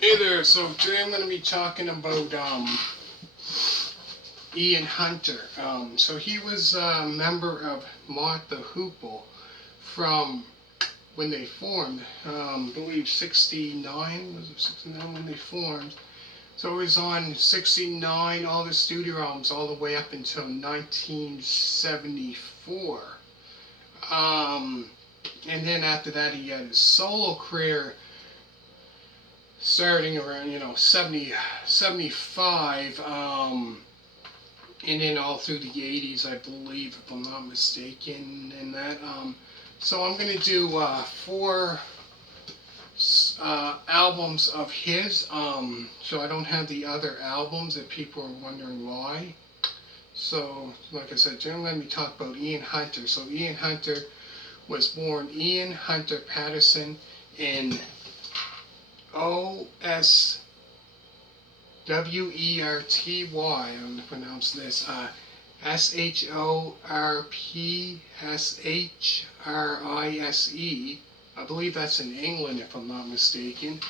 Hey there, so today I'm going to be talking about Ian Hunter. So he was a member of Mott the Hoople from when they formed, I believe 69, was it 69 when they formed? So it was on 69, all the studio albums, all the way up until 1974. Um, and then after that he had his solo career starting around 70, 75, and then all through the 80s, I believe, if I'm not mistaken, and that. So I'm going to do four albums of his. So I don't have the other albums if people are wondering why. So, like I said, generally let me talk about Ian Hunter. So Ian Hunter was born Ian Hunter Patterson in Werty, I'm going to pronounce this, Shorpshrise. I believe that's in England if I'm not mistaken,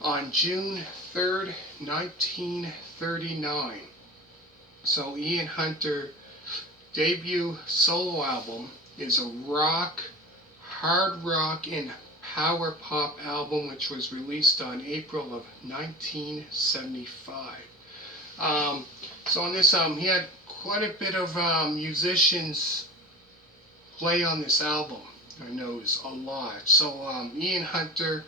on June 3rd, 1939. So Ian Hunter debut solo album is a hard rock, and power pop album which was released on April of 1975. So on this album, he had quite a bit of musicians play on this album. I know it's a lot. So Ian Hunter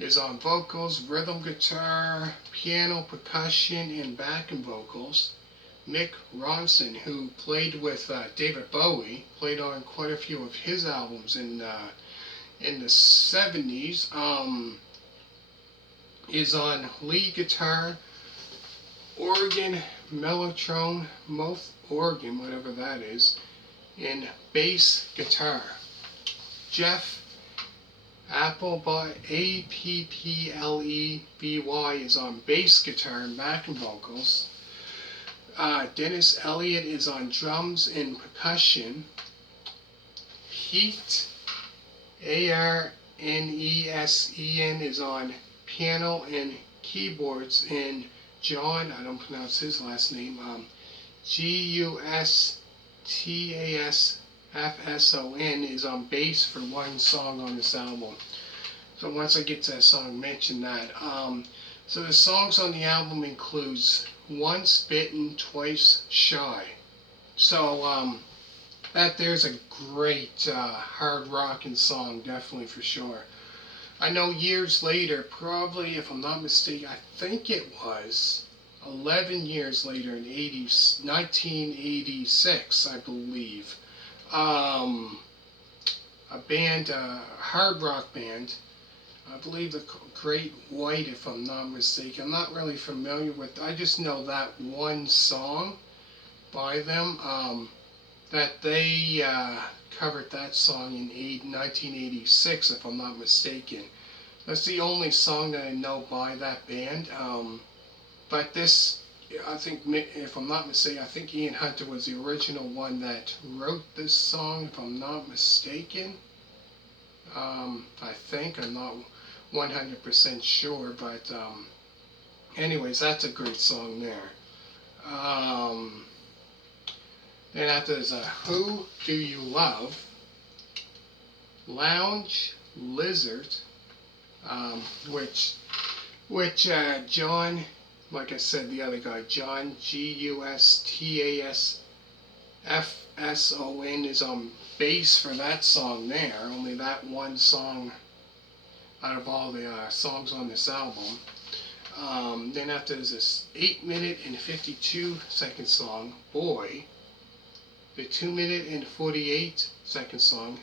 is on vocals, rhythm guitar, piano, percussion, and backing vocals. Mick Ronson, who played with David Bowie, played on quite a few of his albums in the 70s, is on lead guitar, organ, mellotron, organ, whatever that is, and bass guitar. Jeff Appleby is on bass guitar and backing vocals. Dennis Elliott is on drums and percussion. Heat Arnesen is on piano and keyboards, and John, I don't pronounce his last name, Gustasfson is on bass for one song on this album. So once I get to that song, mention that. So the songs on the album includes Once Bitten, Twice Shy. So that there's a great hard rocking song, definitely for sure. I know years later, probably if I'm not mistaken, I think it was 11 years later in 1986, I believe, a band, a hard rock band, I believe the Great White, if I'm not mistaken. I'm not really familiar with, I just know that one song by them, that they covered that song in 1986, if I'm not mistaken. That's the only song that I know by that band. But this, I think, if I'm not mistaken, I think Ian Hunter was the original one that wrote this song, if I'm not mistaken. I think, I'm not 100% sure, but anyways, that's a great song there. Then after there's a Who Do You Love? Lounge, Lizzard, which John, like I said, the other guy, John, Gustasfson, is on bass for that song there. Only that one song out of all the songs on this album. Then after there's this 8-minute and 52-second song, Boy. The 2-minute and 48-second song,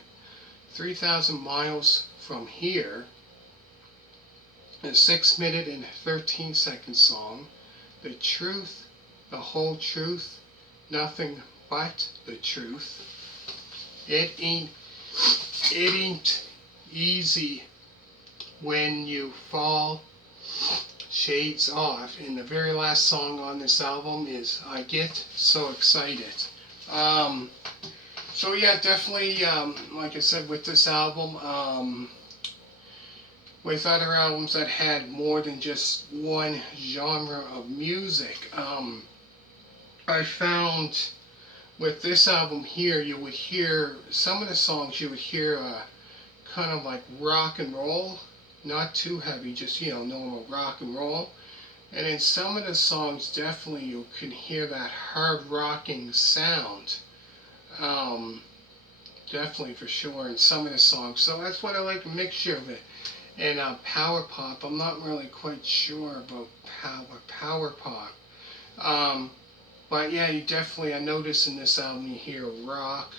3,000 Miles From Here. The 6-minute and 13-second song, The Truth, The Whole Truth, Nothing But the Truth. It ain't easy when you fall, Shades Off. And the very last song on this album is I Get So Excited. So yeah, definitely, like I said, with this album, with other albums that had more than just one genre of music. I found with this album here, you would hear some of the songs, you would hear kind of like rock and roll, not too heavy, just, normal rock and roll. And in some of the songs, definitely you can hear that hard rocking sound. Um, Definitely for sure in some of the songs. So that's what I like, a mixture of it. And power pop, I'm not really quite sure about power pop. Um, but yeah, you definitely, I notice in this album you hear rock.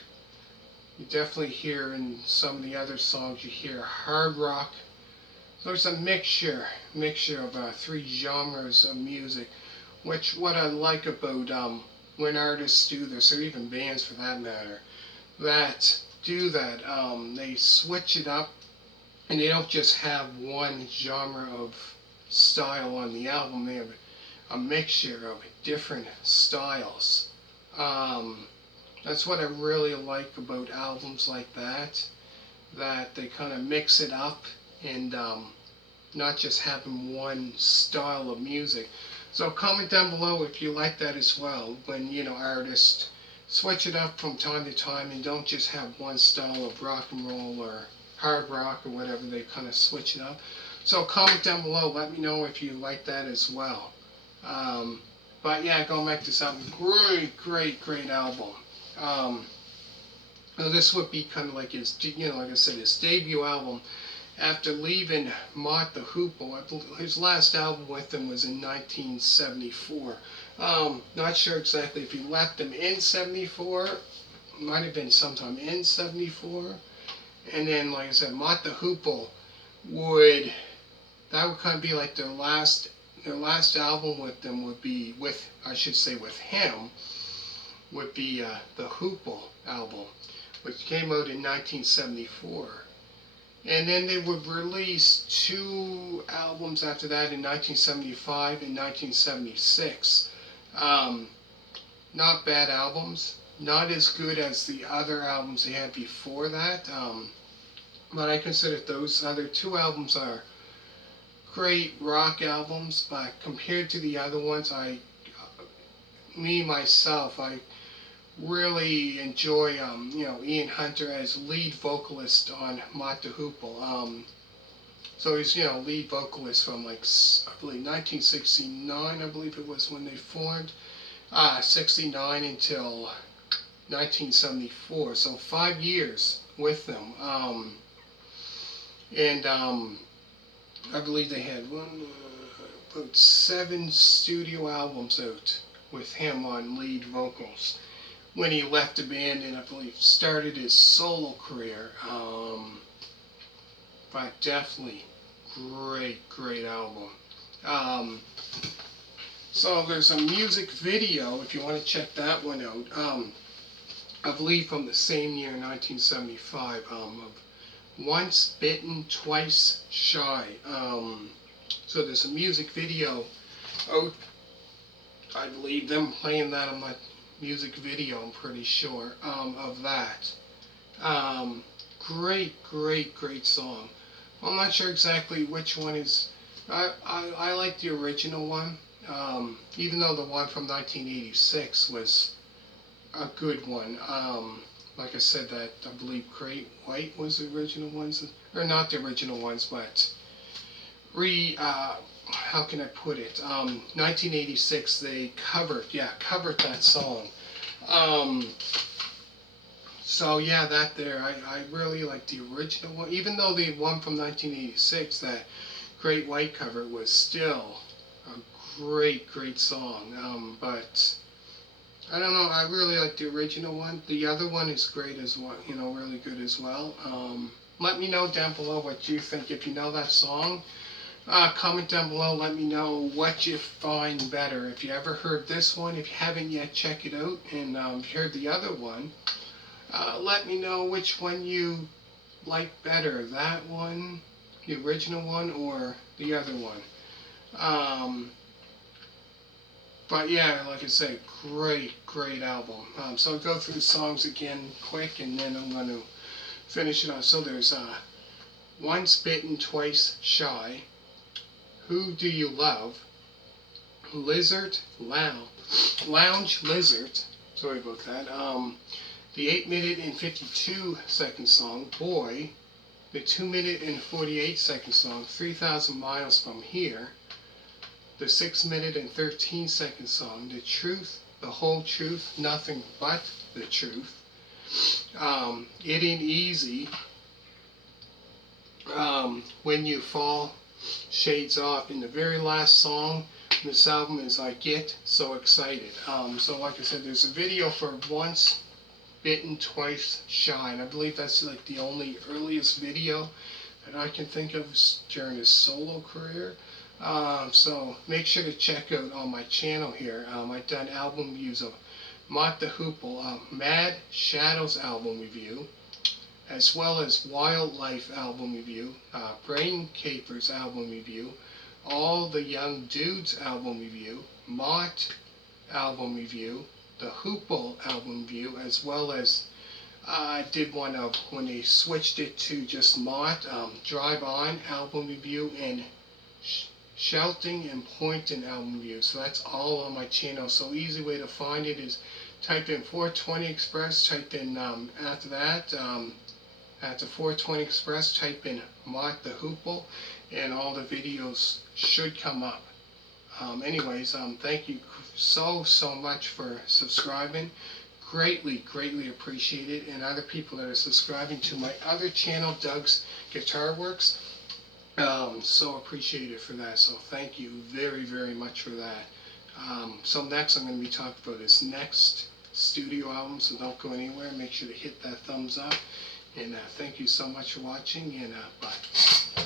You definitely hear in some of the other songs you hear hard rock. So it's a mixture of three genres of music. Which what I like about when artists do this, or even bands for that matter, that do that, they switch it up, and they don't just have one genre of style on the album. They have a mixture of different styles. Um, that's what I really like about albums like that. That they kind of mix it up and not just having one style of music. So comment down below if you like that as well. When artists switch it up from time to time and don't just have one style of rock and roll or hard rock or whatever, they kind of switch it up. So comment down below, let me know if you like that as well. But yeah, going back to this album, great album. So this would be kind of like his, like I said, his debut album after leaving Mott the Hoople. His last album with him was in 1974. Not sure exactly if he left him in 74. Might have been sometime in 74. And then, like I said, Mott the Hoople would kind of be like their last album with them would be with him would be the Hoople album, which came out in 1974. And then they would release two albums after that in 1975 and 1976. Not bad albums, not as good as the other albums they had before that, but I consider those other two albums are great rock albums, but compared to the other ones, I really enjoy, Ian Hunter as lead vocalist on Mott the Hoople. So he's, lead vocalist from I believe 1969, I believe it was when they formed, 69 until 1974. So 5 years with them, and I believe they had about 7 studio albums out with him on lead vocals when he left the band and I believe started his solo career. But definitely great album. So there's a music video if you want to check that one out. I believe from the same year, 1975, of Once Bitten, Twice Shy. So there's a music video out. I believe them playing that on my music video, I'm pretty sure, of that. Great song. I'm not sure exactly which one is. I like the original one, even though the one from 1986 was a good one. Like I said, that I believe Great White was the original ones, or not the original ones, but how can I put it? 1986 they covered that song. So yeah, that there, I really like the original one, even though the one from 1986, that Great White cover, was still a great song. But I don't know, I really like the original one. The other one is great as well, really good as well. Let me know down below what you think. If you know that song, comment down below, let me know what you find better. If you ever heard this one, if you haven't yet, check it out. And if you heard the other one, let me know which one you like better, that one, the original one, or the other one. But yeah, like I say, great album. So I'll go through the songs again quick, and then I'm going to finish it off. So there's Once Bitten, Twice Shy, Who Do You Love, Lizzard, Lounge Lizzard, sorry about that, the 8-minute and 52-second song, Boy, the 2-minute and 48-second song, 3,000 Miles From Here, the 6-minute and 13-second song, The Truth, The Whole Truth, Nothing But the Truth, It Ain't Easy, When You Fall, Shades Off, and the very last song in this album is I Get So Excited. So like I said, there's a video for Once Bitten, Twice Shy, and I believe that's like the only earliest video that I can think of during his solo career. So make sure to check out on my channel here. I've done album reviews of Mott the Hoople, Mad Shadows album review, as well as Wildlife album review, Brain Capers album review, All the Young Dudes album review, Mott album review, the Hoople album review, as well as I did one of when they switched it to just Mott, Drive On album review, and Shouting and Pointing album review. So that's all on my channel. So easy way to find it is type in 420 Express, type in after that, after 420 Express, type in Mott the Hoople, and all the videos should come up. Anyways, thank you so much for subscribing. Greatly appreciate it. And other people that are subscribing to my other channel, Doug's Guitar Works, so appreciated for that. So thank you very much for that. So next I'm going to be talking about his next studio album, so don't go anywhere. Make sure to hit that thumbs up. And thank you so much for watching, and bye.